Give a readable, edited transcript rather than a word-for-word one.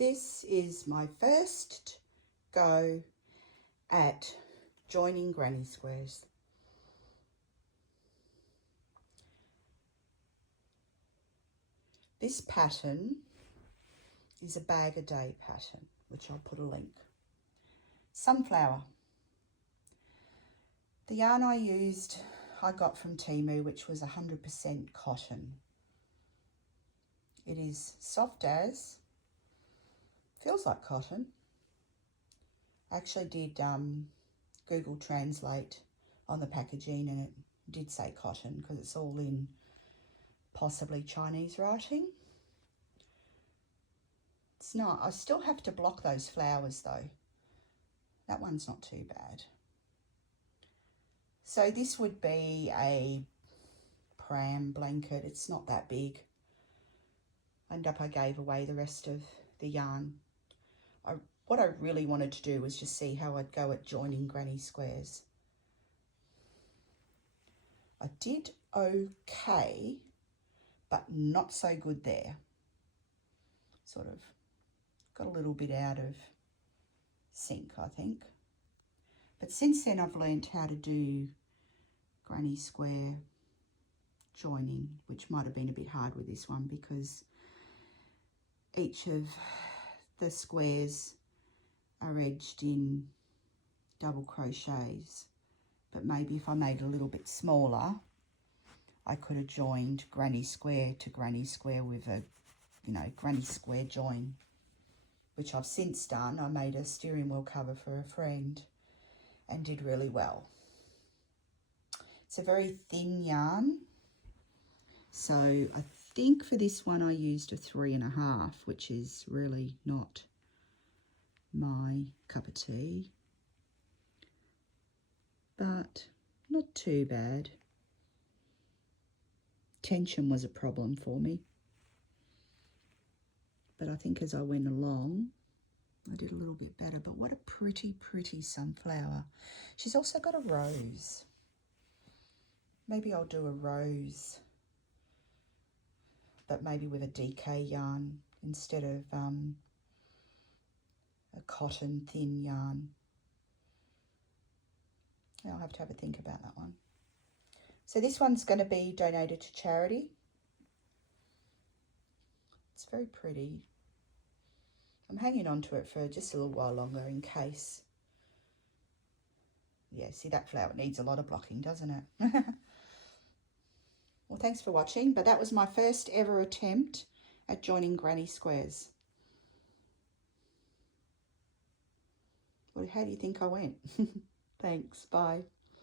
This is my first go at joining granny squares. This pattern is a bag a day pattern, which I'll put a link. Sunflower. The yarn I used I got from Temu, which was 100% cotton. It is soft as, feels like cotton. I actually did Google Translate on the packaging and it did say cotton because it's all in possibly Chinese writing. It's not. I still have to block those flowers though. That one's not too bad. So this would be a pram blanket. It's not that big. I gave away the rest of the yarn. What I really wanted to do was just see how I'd go at joining granny squares. I did okay, but not so good there. Sort of got a little bit out of sync, I think. But since then I've learned how to do granny square joining, which might have been a bit hard with this one because each of the squares are edged in double crochets, but maybe if I made it a little bit smaller I could have joined granny square to granny square with a, granny square join, which I've since done. I made a steering wheel cover for a friend and did really well. It's a very thin yarn, so I think for this one I used a 3.5, which is really not my cup of tea, but not too bad. Tension was a problem for me, but I think as I went along I did a little bit better. But what a pretty sunflower. She's also got a rose. Maybe I'll do a rose, but maybe with a DK yarn instead of a cotton thin yarn. I'll have to have a think about that one. So this one's going to be donated to charity. It's very pretty. I'm hanging on to it for just a little while longer in case. Yeah, see, that flower needs a lot of blocking, doesn't it? Well, thanks for watching, but that was my first ever attempt at joining granny squares. Well, how do you think I went? Thanks, bye.